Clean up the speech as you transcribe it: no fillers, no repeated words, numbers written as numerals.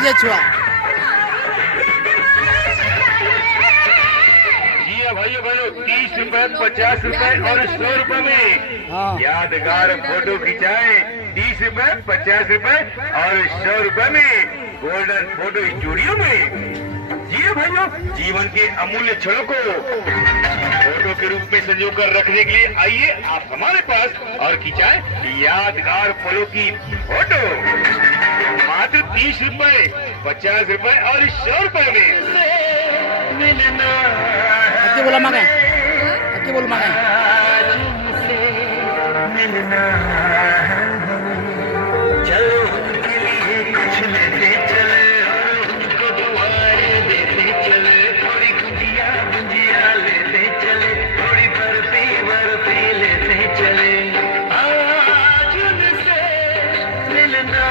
খুঁজে ছোঁয়া। भाइयों भाइयों 30 रुपए 50 रुपए और 100 रुपए में यादगार फोटो खिंचाए। 30 रुपए 50 रुपए और 100 रुपए में गोल्डन फोटो स्टूडियो में। जी भाइयों, जीवन के अमूल्य क्षणों को फोटो के रूप में संजो कर रखने के लिए आइए आप हमारे पास और खिंचाए यादगार पलों की फोटो मात्र 30 रुपए 50 रुपए और 100 रुपए में। मिलना কি বলো মাগে, কি বলো মাগে, मिलना चलो उनके लिए कुछ लेते चले और उनको दुआएं देते चले। थोड़ी गुजिया गुजिया लेते चले, थोड़ी बर्फी बर्फी लेते चले। आज उनसे मिलना